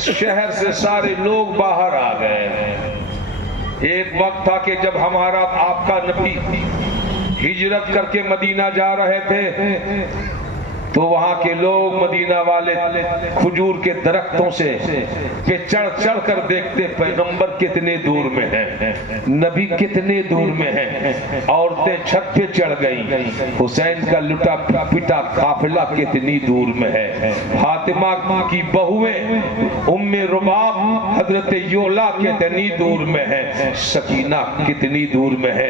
शहर से सारे लोग बाहर आ गए। एक वक्त था कि जब हमारा आपका नबी हिजरत करके मदीना जा रहे थे तो वहां के लोग मदीना वाले खजूर के दरख्तों से पे चढ़ चढ़ कर देखते पैगंबर कितने दूर में है, नबी कितने दूर में है। औरतें छत पे चढ़ गई, हुसैन का लुटा पिटा काफिला कितनी दूर में है। फातिमा की बहुएं उम्मे रुबाब हजरत योला कितनी दूर में है, सकीना कितनी दूर में है।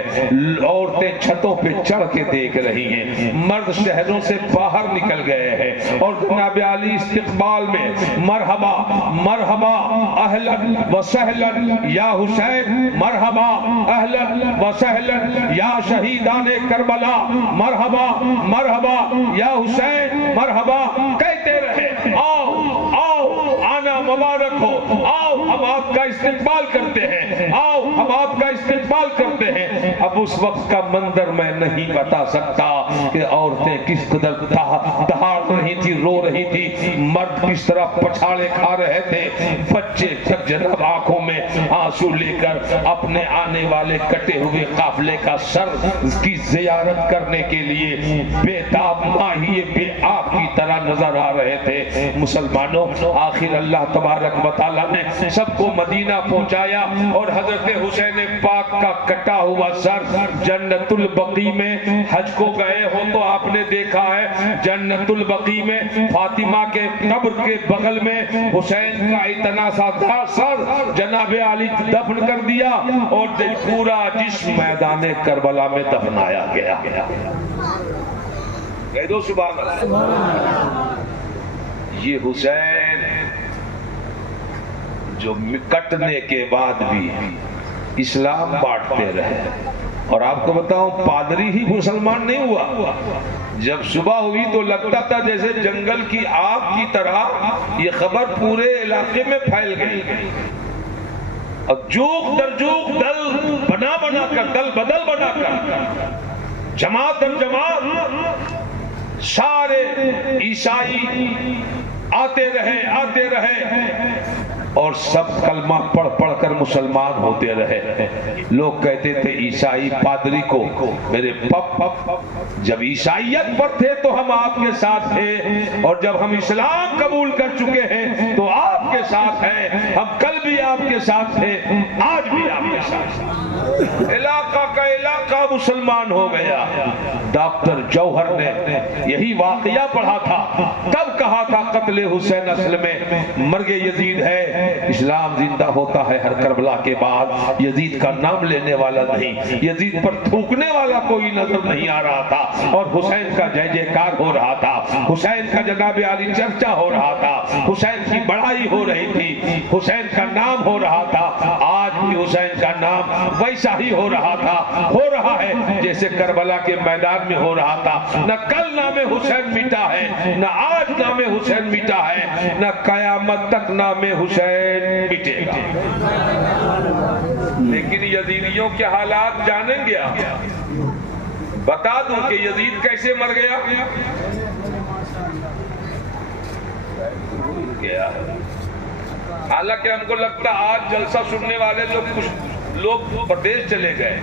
औरतें छतों पे चढ़ के देख रही हैं, मर्द शहरों से बाहर निकल गए हैं और जनाब अली इस्तिकबाल में मरहबा मरहबा अहलन व सहलन या हुसैन, मरहबा अहलन व सहलन या शहीदाने करबला, मरहबा मरहबा या हुसैन, मरहबा कहते रहे। आओ आओ आना मुबारक हो, आओ हम आपका इस्तिकबाल करते हैं, आओ हम आपका इस्तिकबाल करते हैं। अब उस वक्त का मंजर मैं नहीं बता सकता कि औरतें किस कदर दहाड़ रही थी, रो रही थी, मर्द किस तरह पछाड़े खा रहे थे, बच्चे तक जनाब आंखों में आंसू लेकर अपने आने वाले कटे हुए काफिले का सर की जियारत करने के लिए बेताब माहिए बेआब की तरह नजर आ रहे थे। मुसलमानों, आखिर अल्लाह तबारक व तआला ने सबको मदीना पहुंचाया और हजरत हुसैन पाक का कटा हुआ सर जन्नतुल बकी में, हज को गए हो तो आपने देखा है जन्नतुल बकी में फातिमा के कब्र के बगल में हुसैन का इतना सा सर जनाब अली दफन कर दिया और पूरा जिस्म मैदान करबला में दफनाया गया। कह दो सुभान अल्लाह। ये हुसैन जो कटने के बाद भी इस्लाम बांटते रहे। और आपको बताऊं, पादरी ही मुसलमान नहीं हुआ। जब सुबह हुई तो लगता था जैसे जंगल की आग की तरह ये खबर पूरे इलाके में फैल गई। अब जूक दर जूक दल बना बना कर, दल बदल बना कर, जमात दर जमात सारे ईसाई आते रहे और सब कलमा पढ़ पढ़ कर मुसलमान होते रहे। लोग कहते थे ईसाई पादरी को, मेरे पप जब ईसाइयत पर थे तो हम आपके साथ थे और जब हम इस्लाम कबूल कर चुके हैं तो आपके साथ हैं। हम कल भी आपके साथ थे, आज भी आपके साथ। इलाका का इलाका मुसलमान हो गया। डॉक्टर जौहर ने यही वाकया पढ़ा था, तब कहा था कत्ले हुसैन असल में मर्गे यजीद है। इस्लाम जिंदा होता है हर करबला के बाद। यजीद का नाम लेने वाला नहीं, यजीद पर थूकने वाला कोई नजर नहीं आ रहा था और हुसैन का जय जयकार हो रहा था, हुसैन का जनाब अली चर्चा हो रहा था, हुसैन की बड़ाई हो रही थी, हुसैन का नाम हो रहा था। आज भी हुसैन का नाम वैसा ही हो रहा था, हो रहा है जैसे करबला के मैदान में हो रहा था। न कल नामे हुसैन मिटा है, न आज नामे हुसैन मिटा है, न कयामत तक नामे हुसैन मिटेगा। लेकिन यजीदियों के हालात जानेंगे आप? बता दूं कि यजीद कैसे मर गया? हालांकि हमको लगता आज जलसा सुनने वाले लोग कुछ लोग प्रदेश चले गए।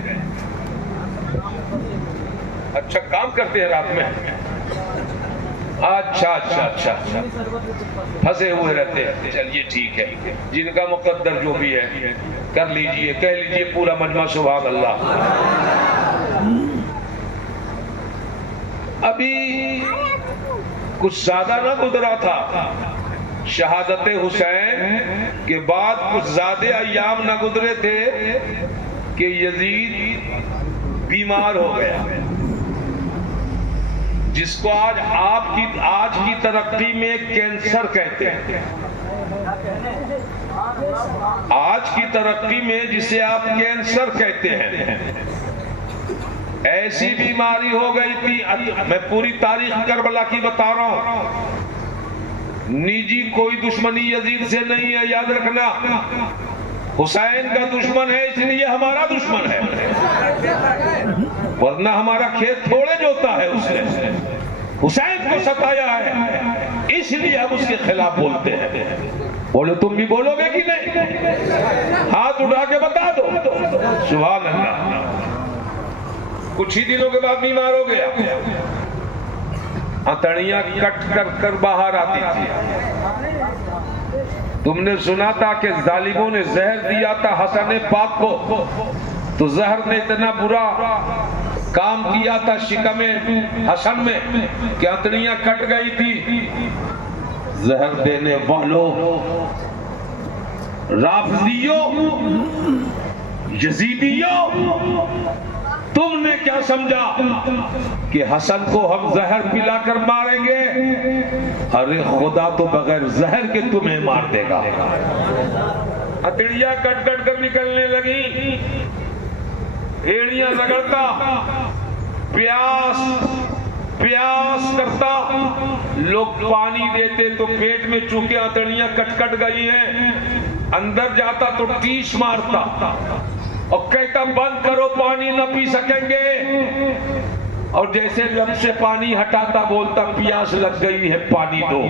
अच्छा काम करते हैं रात में। अच्छा फंसे हुए रहते हैं। चलिए ठीक है, जिनका मुकद्दर जो भी है कर लीजिए, कह लीजिए पूरा मजमा सुभान अल्लाह। अभी कुछ ज्यादा ना गुजरा था, शहादत हुसैन के बाद कुछ ज्यादा अय्याम ना गुजरे थे कि यजीद बीमार हो गया, जिसको आज की तरक्की में कैंसर कहते हैं। आज की तरक्की में जिसे आप कैंसर कहते हैं, ऐसी बीमारी हो गई थी। मैं पूरी तारीख करबला की बता रहा हूं, निजी कोई दुश्मनी यजीद से नहीं है, याद रखना। हुसैन का दुश्मन है इसलिए हमारा दुश्मन है, वरना हमारा खेत थोड़े जोता है उसने। हुसैन को सताया है इसलिए हम उसके खिलाफ बोलते हैं। बोलो तुम भी बोलोगे कि नहीं? हाथ उठा के बता दो। सुभान अल्लाह। कुछ ही दिनों के बाद बीमार हो गया, अतड़ियां कट कर बाहर आती थी। तुमने सुना था कि जालिमों ने जहर दिया था हसन पाक को, तो जहर ने इतना बुरा काम किया था शिकमे हसन में कि अतड़ियां कट गई थी। जहर देने वालों, राफिजियों, यजीदियों, तुमने क्या समझा कि हसन को हम जहर पिलाकर मारेंगे? अरे खुदा तो बगैर जहर के तुम्हें मार देगा। हथेलियां कट कट कर निकलने लगी, एड़ियां रगड़ता, प्यास प्यास करता। लोग पानी देते तो पेट में चूके हथेलियां कट कट गई हैं, अंदर जाता तो टीस मारता और कहता बंद करो, पानी न पी सकेंगे। और जैसे लब से पानी हटाता बोलता प्यास लग गई है, पानी दो।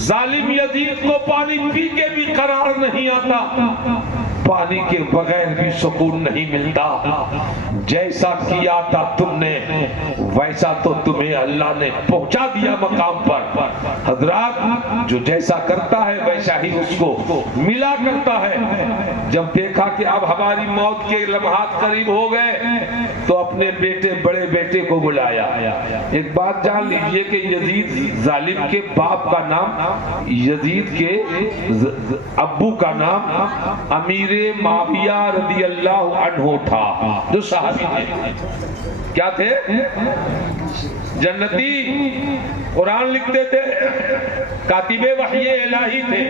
जालिम यजीद को पानी पी के भी करार नहीं आता, पानी के बगैर भी सुकून नहीं मिलता। जैसा किया था तुमने वैसा तो तुम्हें अल्लाह ने पहुंचा दिया मकाम पर। हजरात, जो जैसा करता है वैसा ही उसको मिला करता है। जब देखा कि अब हमारी मौत के लम्हात करीब हो गए तो अपने बेटे, बड़े बेटे को बुलाया। एक बात जान लीजिए कि यजीद जालिम के बाप का नाम, यजीद के अब्बू का नाम अमीर माविया रदियल्लाहु अन्हु था, जो सहाबी थे। क्या थे? जन्नती, कुरान लिखते थे, कातिबे वही इलाही थे।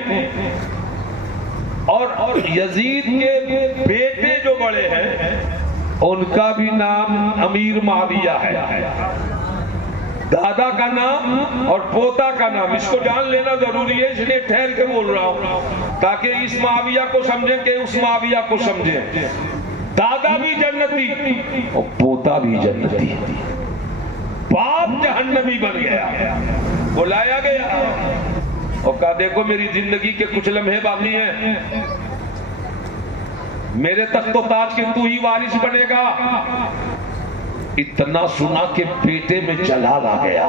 और यजीद के बेटे जो बड़े हैं उनका भी नाम अमीर माविया है। दादा का नाम और पोता का नाम, इसको जान लेना जरूरी है, इसलिए ठहर के बोल रहा हूं ताकि इस माविया को समझें कि उस माविया को समझें। दादा भी जन्नती और पोता भी जन्नती, बाप जहन्नमी बन गया। बुलाया गया और कहा देखो मेरी जिंदगी के कुछ लम्हे बाकी हैं, मेरे तख्तो ताज के तू ही वारिस बनेगा। इतना सुना कि बेटे में जलाल आ गया।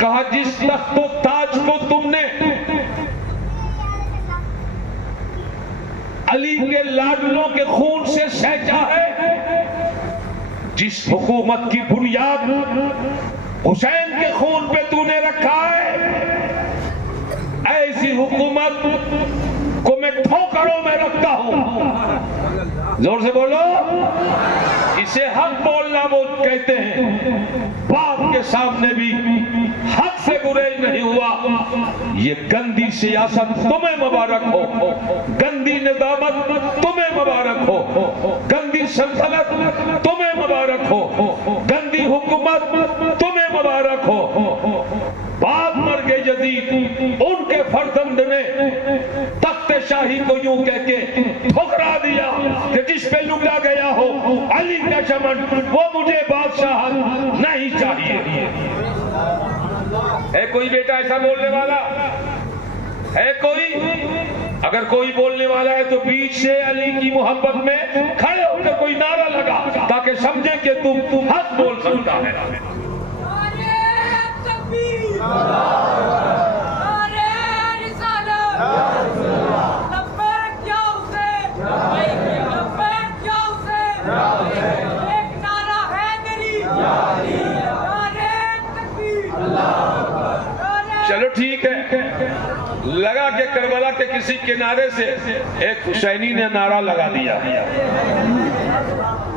कहा जिस तख्तो ताज को तुमने अली के लाडलों के खून से सैंचा है, जिस हुकूमत की बुनियाद हुसैन के खून पे तूने रखा है, ऐसी हुकूमत को मैं ठोकरों में रखता हूं। जोर से बोलो। इसे हक बोलना वो कहते हैं। बाप के सामने भी हक से गुरेज नहीं हुआ। ये गंदी सियासत तुम्हें मुबारक हो, गंदी निजामत तुम्हें मुबारक हो, गंदी सल्तनत तुम्हें मुबारक हो, गंदी हुकूमत तुम्हें मुबारक हो। बाप मर गए यजीद, उनके फर्जंद ने तख्ते शाही को यूं कह के ठुकरा दिया कि जिस पे लुटा गया हो अली का चमन, वो मुझे बादशाह नहीं चाहिए। है कोई बेटा ऐसा बोलने वाला? है कोई? अगर कोई बोलने वाला है तो बीच से अली की मोहब्बत में खड़े होकर कोई नारा लगा ताकि समझे कि तुम हक बोल सकता है। चलो ठीक है, लगा के करबला के किसी किनारे से एक हुसैनी ने नारा लगा दिया,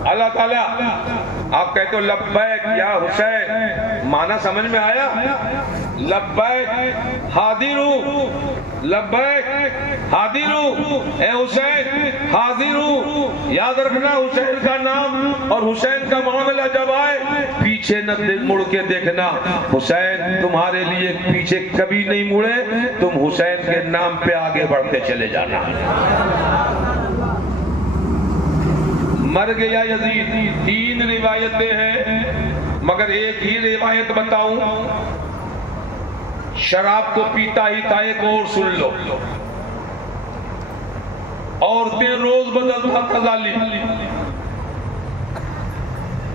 अल्लाह ताला। आप कहते हो लब्बैक या हुसैन, माना समझ में आया? लब्बैक हाजिरू, लब्बैक हाजिरू, ए हुसैन हाजिरू। याद रखना हुसैन का नाम और हुसैन का मामला जब आए पीछे न मुड़ के देखना। हुसैन तुम्हारे लिए पीछे कभी नहीं मुड़े, तुम हुसैन के नाम पे आगे बढ़ते चले जाना। मर गया यजीद। 3 रिवायतें हैं मगर एक ही रिवायत बताऊं। शराब तो पीता ही था। एक और सुन लो, औरतें रोज बदलता था जालिम।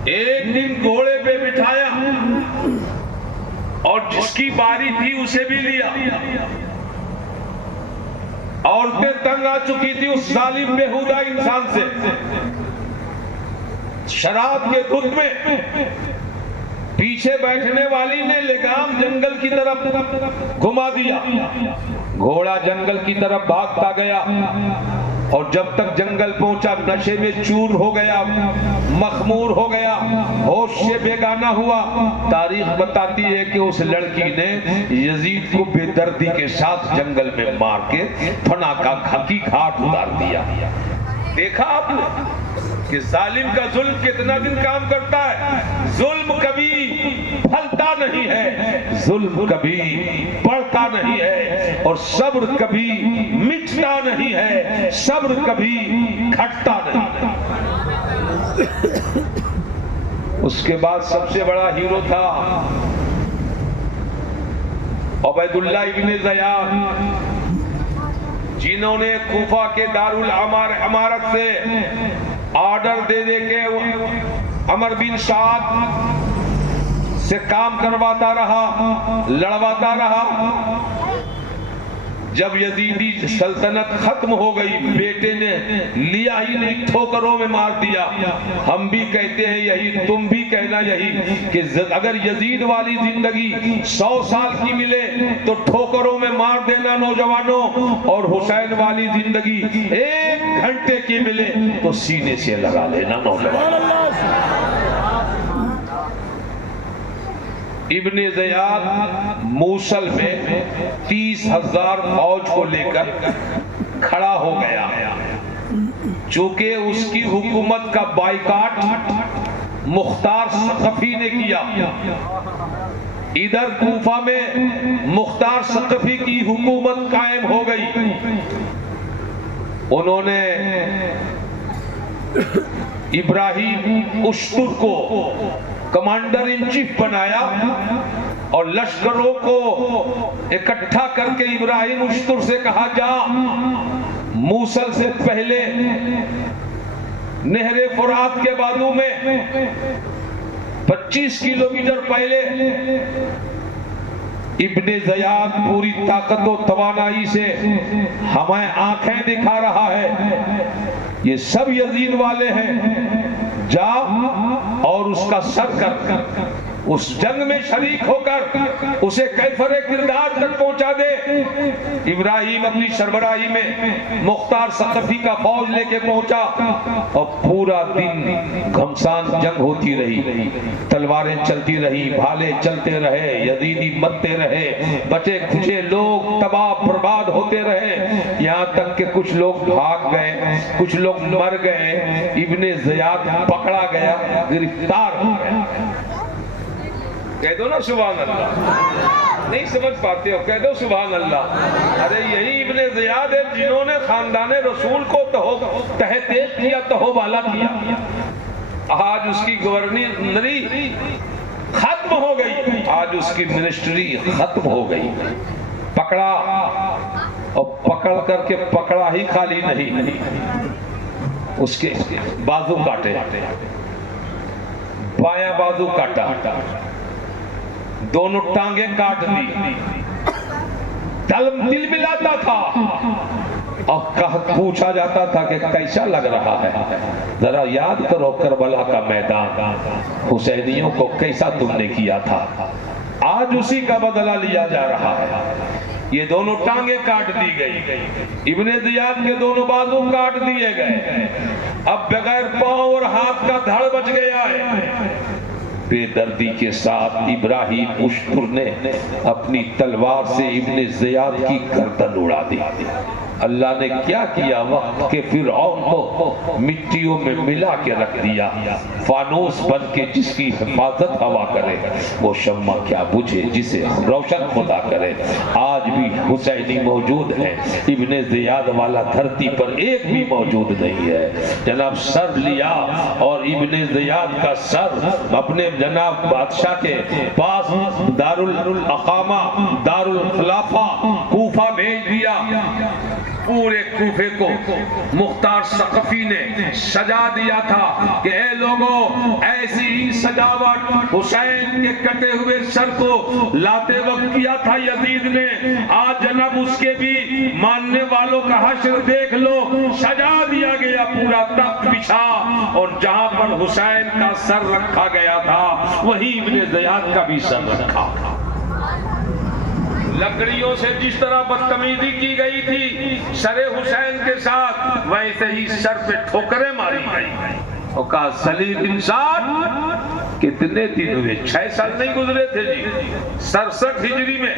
एक दिन घोड़े पे बिठाया और जिसकी बारी थी उसे भी लिया। औरतें तंग आ चुकी थी उस जालिम बेहुदा इंसान से। शराब के धुत में पीछे बैठने वाली ने लगाम जंगल की तरफ घुमा दिया। घोड़ा जंगल की तरफ भागता गया और जब तक जंगल पहुंचा नशे में चूर हो गया, मखमूर हो गया, होश से बेगाना हुआ। तारीख बताती है कि उस लड़की ने यजीद को बेदर्दी के साथ जंगल में मार के फना का खकी घाट उतार दिया। देखा आपने कि जालिम का जुल्म कितना दिन काम करता है। जुल्म कभी फलता नहीं है, जुल्म कभी बढ़ता नहीं है, और सब्र कभी मिटता नहीं है, सब्र कभी घटता नहीं है। उसके बाद सबसे बड़ा हीरो था उबैदुल्लाह इब्ने ज़ियाद, जिन्होंने कूफा के दारुल अमारत से ऑर्डर दे के अमर बिन साद से काम करवाता रहा, लड़वाता रहा। जब यजीदी सल्तनत खत्म हो गई, बेटे ने लिया ही नहीं, ठोकरों में मार दिया। हम भी कहते हैं यही, तुम भी कहना यही कि अगर यजीद वाली जिंदगी 100 साल की मिले तो ठोकरों में मार देना नौजवानों, और हुसैन वाली जिंदगी 1 घंटे की मिले तो सीने से लगा लेना नौजवानों। इब्ने ज़ियाद मूसल में 30,000 फौज को लेकर खड़ा हो गया। चूंकि उसकी हुकूमत का बाइकाट मुख्तार सकफी ने किया। इधर कूफा में मुख्तार सकफी की हुकूमत कायम हो गई। उन्होंने इब्राहिम उश्तुर को कमांडर इन चीफ बनाया और लश्करों को इकट्ठा करके इब्राहिम उश्तुर से कहा, जा मूसल से पहले नहरे फुरात के बाजू में 25 किलोमीटर पहले इब्ने ज़ियाद पूरी ताकत और तवानाई से हमें आंखें दिखा रहा है, ये सब यजीद वाले हैं, जा और उसका सर कर, उस जंग में शरीक होकर उसे कैफरे किरदार तक पहुंचा दे। इब्राहिम अपनी सरबराही में मुख्तार सकफी का फौज लेके पहुंचा और पूरा दिन घमसान जंग होती रही, तलवारें चलती रही, भाले चलते रहे, यजीदी मरते रहे, बचे खुचे लोग तबाह बर्बाद होते रहे, यहाँ तक कि कुछ लोग भाग गए, कुछ लोग मर गए। इब्ने ज़ियाद पकड़ा गया, गिरफ्तार हो गया। कह दो ना सुभान अल्लाह। नहीं समझ पाते हो, कह दो सुभान अल्लाह। अरे यही इब्ने ज़ियाद है जिन्होंने खानदाने रसूल को तहत किया, तहोबाला किया। आज उसकी गवर्नरी खत्म हो गई, आज उसकी मिनिस्ट्री खत्म हो गई। पकड़ा और पकड़ करके पकड़ा ही खाली नहीं, उसके बाजू काटे, बायां बाजू काटा, दोनों टांगे काट दी। दिल मिलाता था और पूछा जाता था कि कैसा लग रहा है, जरा याद करो करबला का मैदान, हुसैनियों को कैसा तुमने किया था। आज उसी का बदला लिया जा रहा है। ये दोनों टांगे काट दी गई, इब्ने ज़ियाद के दोनों बाजू काट दिए गए। अब बगैर पांव और हाथ का धड़ बच गया है। बेदर्दी के साथ इब्राहिम उश्तुर ने अपनी तलवार से इब्ने ज़ियाद की गर्दन उड़ा दी। अल्लाह ने क्या किया, वक्त के फिरऔन को मिट्टियों में मिला के रख दिया, फानूस बन के जिसकी हिफाजत हवा करे वो शम्मा क्या बुझे जिसे रोशन खुदा करे। आज भी हुसैनी मौजूद है, इब्ने ज़ियाद वाला धरती पर एक भी मौजूद नहीं है। जनाब सर लिया और इब्ने ज़ियाद का सर अपने जनाब बादशाह के पास दारुल अकामा दारुल खिलाफा कूफा भेज दिया। पूरे कूफे को मुख्तार सकफी ने सजा दिया था कि ए लोगों, ऐसी ही सजावट हुसैन के कटे हुए सर को लाते वक्त किया था यजीद ने। आज जनाब उसके भी मानने वालों का हश्र देख लो, सजा दिया गया, पूरा तख्त बिछा और जहां पर हुसैन का सर रखा गया था वहीं इब्ने ज़ियाद का भी सर रखा। लकड़ियों से जिस तरह बदतमीजी की गई थी सरे हुसैन के साथ, वैसे ही सर पे ठोकरें मारी गई। और कहा सलीम इंसान कितने दिन हुए, 6 साल नहीं गुजरे थे जी। 67 हिजरी में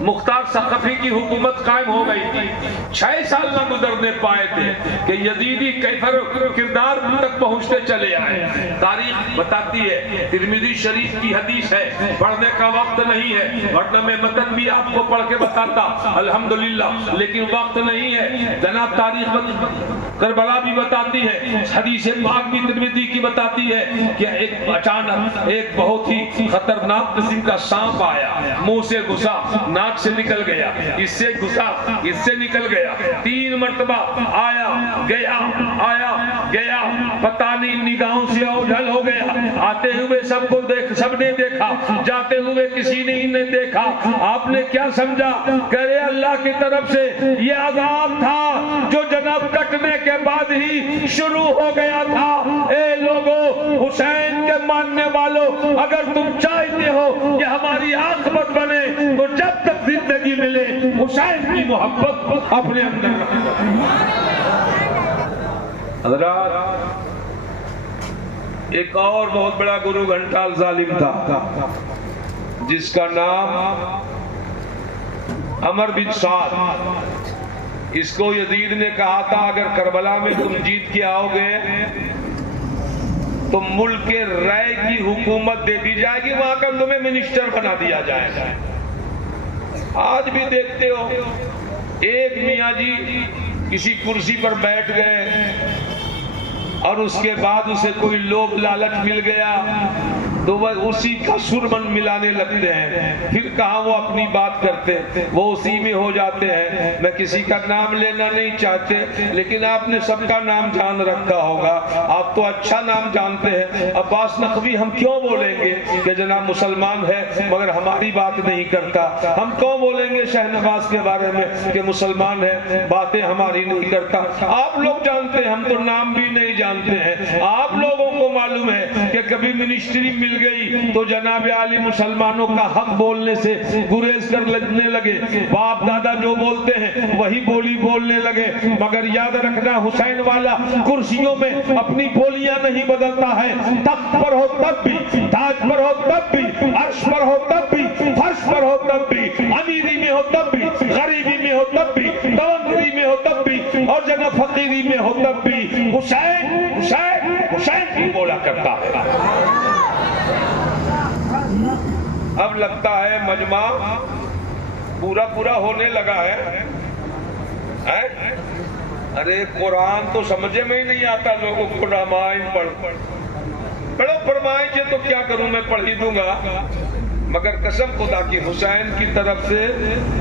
मुख्तार सकफी की हुकूमत कायम हो गई थी, 6 साल न गुजरने पाए थे कि यजीदी कैफर किरदार तक पहुंचते चले आए। तारीख बताती है, तिरमिजी शरीफ की हदीस है, पढ़ने का वक्त नहीं है वरना मैं मतन भी आपको पढ़ के बताता अल्हम्दुलिल्लाह, लेकिन वक्त नहीं है। जनाब तारीख करबला भी बताती है, हदीस पाक भी तिरमिजी की बताती है कि एक अचानक एक बहुत ही खतरनाक किस्म का सांप आया, मुंह से घुसा, नाक से निकल गया, इससे घुसा, इससे निकल गया, 3 मर्तबा आया गया, आया गया, पता नहीं निगाहों से ओझल हो गया। आते हुए सबको सबने देखा, जाते हुए किसी ने ही नहीं देखा। आपने क्या समझा? करे अल्लाह की तरफ से ये अज़ाब था जो जनाब कटने के बाद ही शुरू हो गया था। ए लोगों, हुसैन के मानने वालों, अगर तुम चाहते हो कि हमारी आखिरत बने तो जब तक जिंदगी मिले हुसैन की मोहब्बत अपने अंदर रखो। हज़रात, एक और बहुत बड़ा गुरु घंटाल जालिम था जिसका नाम अमर बिन साद। इसको यजीद ने कहा था अगर करबला में तुम जीत के आओगे तो मुल्क के राय की हुकूमत दे दी जाएगी, वहां का तुम्हें मिनिस्टर बना दिया जाएगा। आज भी देखते हो, एक मियाँ जी किसी कुर्सी पर बैठ गए और उसके बाद उसे कोई लोभ लालच मिल गया तो वह उसी का सुरमन मिलाने लगते हैं, फिर कहाँ वो अपनी बात करते, वो उसी में हो जाते हैं। मैं किसी का नाम लेना नहीं चाहते, लेकिन आपने सबका नाम जान रखा होगा, आप तो अच्छा नाम जानते हैं। अब्बास नकवी हम क्यों बोलेंगे कि जनाब मुसलमान है मगर हमारी बात नहीं करता? हम क्यों बोलेंगे शहनवाज के बारे में कि मुसलमान है, बातें हमारी नहीं करता? आप लोग जानते हैं, हम तो नाम भी नहीं जानते हैं। आप लोगों को मालूम है कि कभी मिनिस्ट्री मिल गई तो जनाब आली मुसलमानों का हक बोलने से गुरेज कर लगने लगे, बाप दादा जो बोलते हैं वही बोली बोलने लगे। मगर याद रखना, हुसैन वाला कुर्सियों में अपनी बोलियां नहीं बदलता है। तख्त पर हो तब भी, ताज पर हो तब भी, अर्श पर हो तब भी, फर्श पर हो तब भी, अमीरी में हो तब भी, गरीबी में हो तब भी, तवंगरी में हो तब भी और जनाब फकीरी में हो तब भी हुसैन हुसैन हुसैन ही बोला करता है। अब लगता है मजमा पूरा पूरा होने लगा है? अरे कुरान तो समझे में ही नहीं आता लोगों को। रामायण पढ़ो फरमाइश है तो क्या करूं, मैं पढ़ ही दूंगा, मगर कसम खुदा की हुसैन की तरफ से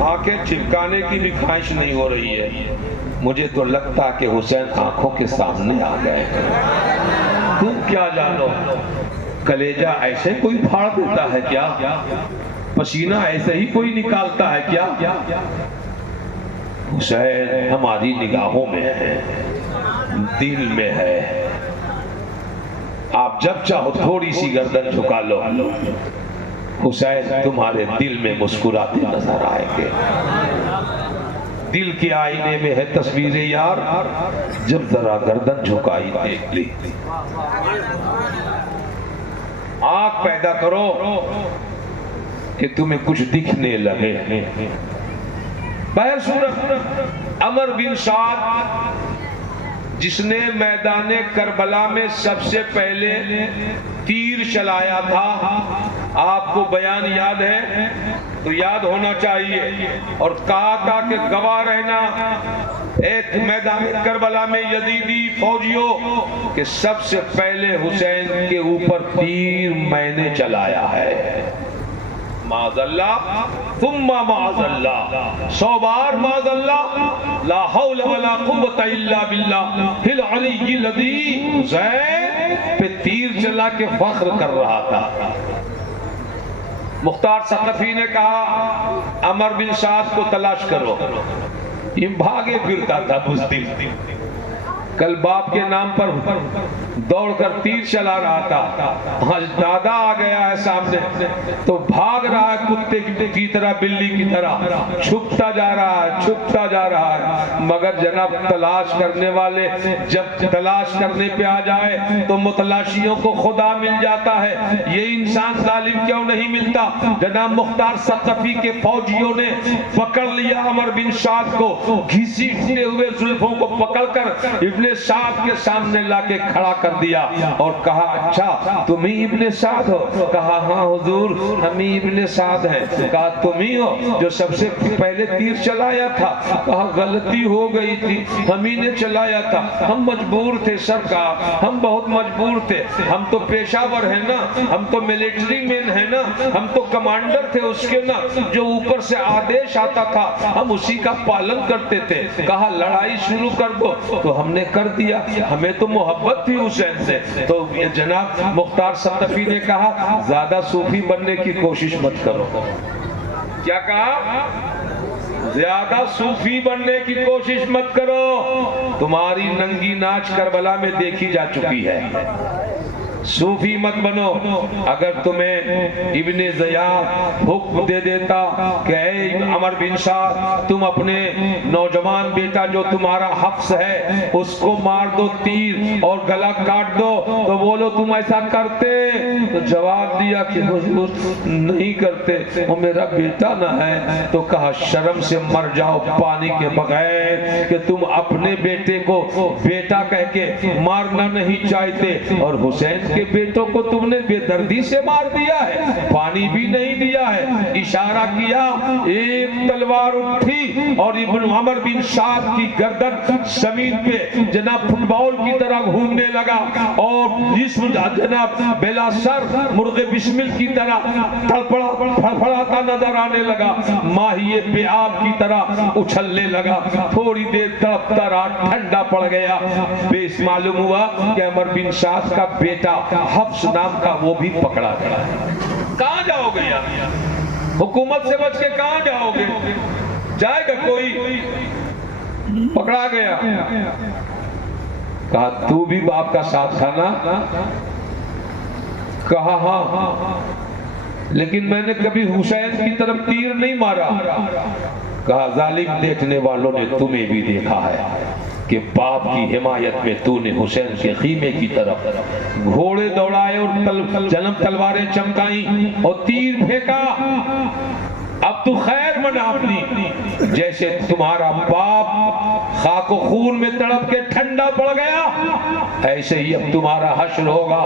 आंखें चिपकाने की भी ख्वाहिश नहीं हो रही है। मुझे तो लगता है कि हुसैन आंखों के सामने आ गए। तुम क्या जानो, कलेजा ऐसे कोई फाड़ देता है क्या? पसीना ऐसे ही कोई निकालता है क्या? हुसैन हमारी निगाहों में है, दिल में है। आप जब चाहो थोड़ी सी गर्दन झुका लो, हुसैन तुम्हारे दिल में मुस्कुराते नजर आएंगे। दिल के आईने में है तस्वीर यार, जब जरा गर्दन झुकाई देख ली। आंख पैदा करो कि तुम्हें कुछ दिखने लगे। बहर सूरत अमर बिन साद जिसने मैदान करबला में सबसे पहले तीर चलाया था, आपको बयान याद है तो याद होना चाहिए, और कहा था कि गवाह रहना एक मैदान करबला में यजीदी फौजियों के सबसे पहले हुसैन के ऊपर तीर मैंने चलाया है। माज़अल्लाह थुम्मा माज़अल्लाह, 100 बार माज़अल्लाह, ला हौला वला कुव्वता इल्ला बिल्लाह फिल अलीय्यिल अज़ीम। हुसैन पे तीर चला के फख्र कर रहा था। मुख्तार सकफी ने कहा अमर बिन साद को तलाश करो, ये भागे फिरता था बुज़दिल, कल बाप के नाम पर दौड़कर तीर चला रहा था, आज दादा आ गया है सामने तो भाग रहा है कुत्ते की तरह, बिल्ली की तरह छुपता जा रहा है, छुपता जा रहा है। मगर जनाब तलाश करने वाले जब तलाश करने पे आ जाए तो मुतलाशियों को खुदा मिल जाता है, ये इंसान जालिम क्यों नहीं मिलता। जनाब मुख्तार सकफी के फौजियों ने पकड़ लिया अमर बिन साद को, घसीटते हुए जुल्फों को पकड़कर इब्ने साद के सामने लाके खड़ा कर दिया और कहा अच्छा तुम ही इब्ने साद हो? कहा हाँ हुजूर हम ही इब्ने साद हैं। कहा तुम ही हो जो सबसे पहले तीर चलाया था? कहा गलती हो गई थी, हम ही ने चलाया था, हम मजबूर थे सरकार, हम बहुत मजबूर थे, हम तो पेशावर है ना, हम तो मिलिट्री मैन है ना, हम तो कमांडर थे उसके ना, जो ऊपर से आदेश आता था हम उसी का पालन करते थे। कहा लड़ाई शुरू कर दो तो हमने कर दिया, हमें तो मोहब्बत थी हुसैन से। तो जनाब मुख्तार सकफी ने कहा ज्यादा सूफी बनने की कोशिश मत करो। क्या कहा? ज्यादा सूफी बनने की कोशिश मत करो, तुम्हारी नंगी नाच करबला में देखी जा चुकी है। सूफी मत बनो। अगर तुम्हें इब्ने ज़ियाद हुक्म दे देता कि ऐ अमर बिन साद तुम अपने नौजवान बेटा जो तुम्हारा हफ्स है उसको मार दो तीर और गला काट दो, तो बोलो तुम ऐसा करते? तो जवाब दिया कि हुजूर नहीं करते, वो मेरा बेटा ना है। तो कहा शर्म से मर जाओ पानी के बगैर कि तुम अपने बेटे को बेटा कह के मारना नहीं चाहते और हुसैन के बेटों को तुमने बेदर्दी से मार दिया है, पानी भी नहीं दिया है। इशारा किया, एक तलवार उठी और इब्न अमर बिन साद की गर्दन जमीन पे जनाब फुटबॉल की तरह घूमने लगा और जिस्म जनाब बेलासर मुर्गे बिस्मिल की तरह फड़फड़ाता नजर आने लगा, माहिए पेआब की तरह उछलने लगा। थोड़ी देर तड़पता रहा, ठंडा पड़ गया। बेस मालूम हुआ कि अमर बिन साद का बेटा हफ्स नाम का वो भी पकड़ा गया। कहां जाओगे यार, हुकूमत से बच के कहां जाओगे? जाएगा कोई? पकड़ा गया। कहा तू भी बाप का साथ था ना? कहा हाँ, लेकिन मैंने कभी हुसैन की तरफ तीर नहीं मारा। कहा जालिम देखने वालों ने तुम्हें भी देखा है कि बाप की हिमायत में तूने हुसैन के खीमे की तरफ घोड़े दौड़ाए और जन्म तलवारें चमकाई और तीर फेंका। अब तू खैर मना अपनी, जैसे तुम्हारा बाप खाको खून में तड़प के ठंडा पड़ गया ऐसे ही अब तुम्हारा हश्र होगा।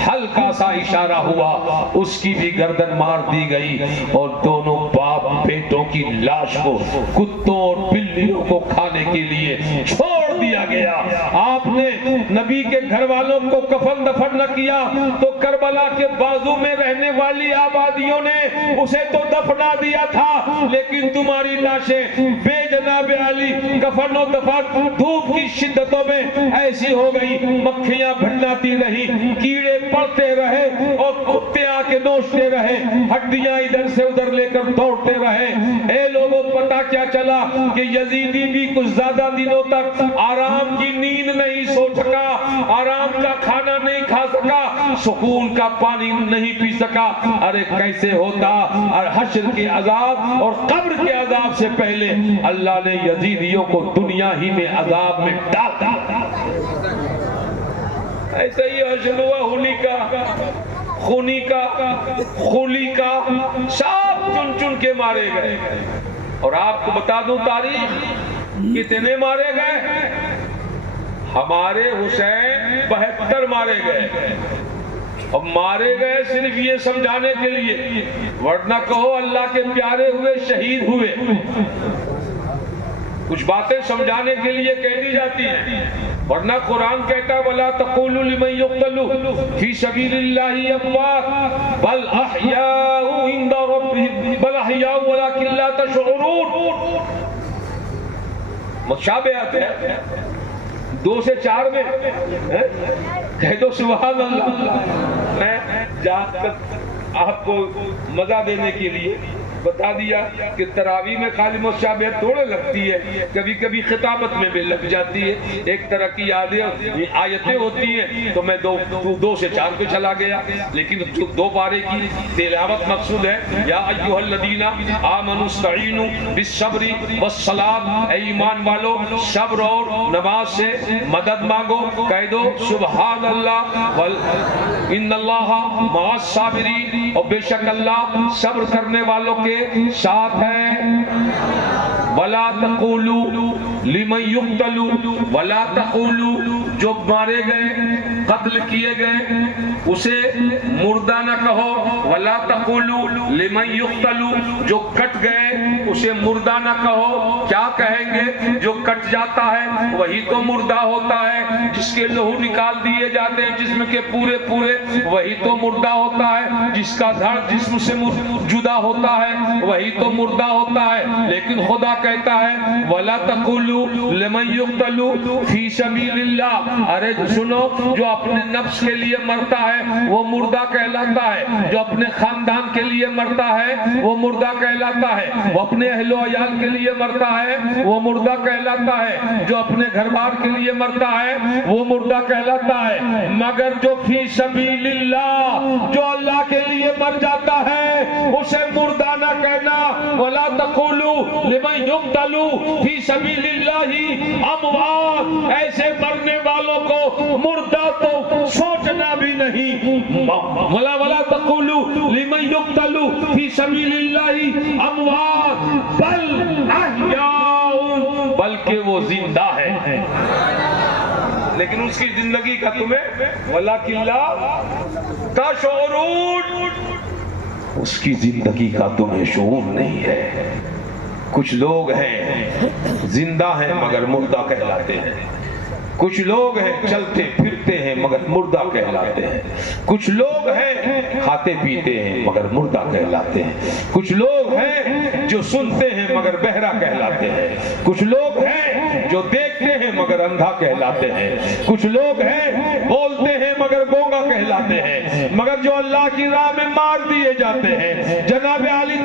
हल्का सा इशारा हुआ, उसकी भी गर्दन मार दी गई और दोनों बाप बेटों की लाश को कुत्तों और बिल्लियों को खाने के लिए छोड़ दिया गया। आपने नबी के घर वालों को कफन दफन न किया तो करबला के बाजू में रहने वाली आबादियों ने उसे तो दफना दिया था, लेकिन तुम्हारी लाशें बेजनाब अली कफन और दफन धूप की शिद्दतों में ऐसी हो गई, मक्खियां भिन्नाती रही, कीड़े पड़ते रहे और कुत्ते आके नोचते रहे, हड्डियां इधर से उधर लेकर दौड़ते रहे। ए लोगों, पता क्या चला कि यजीदी भी कुछ ज्यादा दिनों तक आराम की नींद नहीं सो सका, आराम का खाना नहीं खा सका, सुकून का पानी नहीं पी सका। अरे कैसे होता? और हश्र के अजाब और कब्र के अजाब से पहले अल्लाह ने यजीदियों को दुनिया ही में अजाब में डाल दिया। ऐसे ही हश्र हुआ, हुली का, खूनी का, खूली का, सब चुन चुन के मारे गए और आपको बता दूं तारीख, कितने मारे गए? हमारे हुसैन 72 मारे गए। अब मारे गए सिर्फ ये समझाने के लिए, वरना कहो अल्लाह के प्यारे हुए, शहीद हुए। कुछ बातें समझाने के लिए कह दी जाती हैं, वरना कुरान कहता है वला तक़ूलू लिमन युक़्तलू फी सबीलिल्लाहि अमवात बल अहयाउ इंदा रब्बिहिम बल अहयाउ वलाकिन ला तशऊरून। मुशाबहत है 2 से 4 में, कह दो सुभान अल्लाह। मैं जाकर आपको मजा देने के लिए बता दिया कि तरावी में खाली मुशाबहत थोड़े लगती है, कभी कभी खिताबत में भी लग जाती है। एक तरह की आयतें होती हैं, तो मैं 2 से 4 पे चला गया, लेकिन 2 पारे की तिलावत मकसूद है। या अय्युहल्लज़ीना आमनुस्तईनु बिस्सब्रि वस्सलात, ऐ ईमान वालो सब्र और नमाज से मदद मांगो। कह दो सुभान अल्लाह वल इन्नल्लाहा मअस साबिरीन, और बेशक अल्लाह सब्र करने वालों के साथ है। वला तक़ूलू लिमन युक़्तलू, वला तक़ूलू, जो मारे गए, कत्ल किए गए, उसे मुर्दा न कहो। वला तक़ूलू लिमन युक़्तलू, जो कट गए उसे मुर्दा न कहो। क्या कहेंगे? जो कट जाता है वही तो मुर्दा होता है। जिसके लहू निकाल दिए जाते हैं जिस्म के पूरे पूरे, वही तो मुर्दा होता है। जिसका धड़ जिस्म से जुदा होता है वही तो मुर्दा होता है। लेकिन खुदा कहता है वला तक़ूलू लिमन युक़्तलू फी सबीलिल्लाह। अरे सुनो, जो अपने नफ्स के लिए मरता है वो मुर्दा कहलाता है। जो अपने खानदान के लिए मरता है वो मुर्दा कहलाता है। वो अपने अहलो अयाल के लिए मरता है वो मुर्दा कहलाता है। जो अपने घर बार के लिए मरता है वो मुर्दा कहलाता है। मगर जो फी सबीलिल्लाह, जो अल्लाह के लिए मर जाता है उसे मुर्दा ना कहना। वला तक़ूलू लिमन युक़्तलू फी सबीलिल्लाहि अमवात, ऐसे मरने वालों को मुर्दा तो सोचना भी नहीं। वला तक़ूलू लिमन युक़्तलू फी सबीलिल्लाहि अमवात बल अहयाउन, बल्कि वो जिंदा है, लेकिन उसकी जिंदगी का तुम्हें वलाकिन ला तशऊरून, उसकी जिंदगी का तुम्हें शऊर नहीं है। कुछ लोग हैं जिंदा हैं मगर मुर्दा कहलाते हैं। कुछ लोग हैं चलते फिरते हैं मगर मुर्दा कहलाते हैं। कुछ लोग हैं खाते पीते हैं मगर मुर्दा कहलाते हैं। कुछ लोग हैं जो सुनते हैं मगर बहरा कहलाते हैं। कुछ लोग हैं जो देखते हैं मगर अंधा कहलाते हैं। कुछ लोग हैं बोलते हैं मगर गूंगा कहलाते हैं। मगर जो अल्लाह की राह में मार दिए जाते हैं, जनाब आली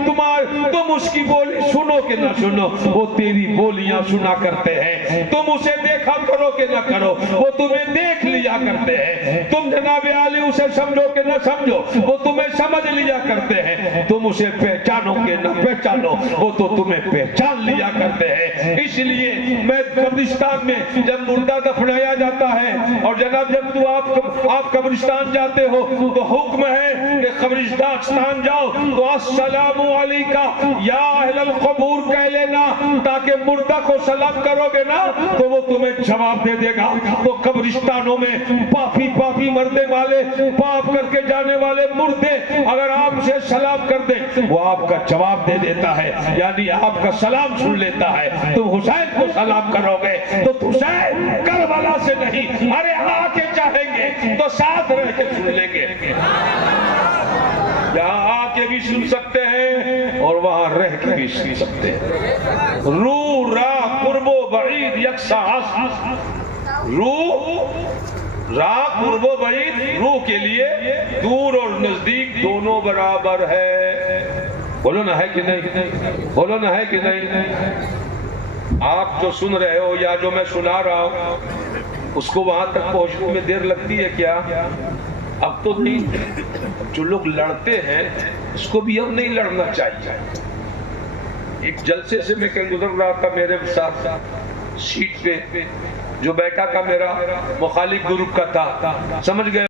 तुम उसकी बोली सुनो कि ना सुनो, वो तेरी बोलियां सुना करते हैं। तुम उसे देखा करो कि ना करो, वो तुम्हें देख लिया करते हैं। तुम जनाब आली उसे समझो कि ना समझो, वो तुम्हें समझ लिया करते हैं। तुम उसे पहचानो कि ना पहचानो, वो तो तुम्हें पहचान लिया करते हैं। इसलिए मैं कब्रिस्तान में जब मुर्दा दफनाया जाता है, और जनाब जब आप कब्रिस्तान जाते हो तो हुक्म है कि कब्रिस्तान जाओ तो अस्सलामु अलैका या अहलल कबूर कह लेना, ताकि मुर्दा को सलाम करोगे ना तो वो तुम्हें जवाब दे देगा। तो कब्रिस्तानों में पापी मरने वाले, पाप करके जाने वाले मुर्दे अगर आपसे सलाम कर दे वो आपका जवाब दे देता है, यानी आपका सलाम सुन लेता है। तुम हुसैन को सलाम करोगे तो हुसैन करबला से नहीं, अरे आके चाहेंगे तो साथ रह के सुन लेंगे। यहाँ आके भी सुन सकते हैं और वहां रह के भी सुन सकते हैं। रू रा कुर्बो बईद यकसा, रू रा कुर्बो बईद, रू के लिए दूर और नजदीक दोनों बराबर है। बोलो ना है कि नहीं? बोलो ना है कि नहीं? आप जो सुन रहे हो या जो मैं सुना रहा हूं उसको वहां तक पहुंचने में देर लगती है क्या? अब तो नहीं। जो लोग लड़ते हैं उसको भी अब नहीं लड़ना चाहिए। एक जलसे से मैं कल गुजर रहा था, मेरे साथ सीट पे जो बैठा था मेरा मुखालिफ ग्रुप का था, समझ गए।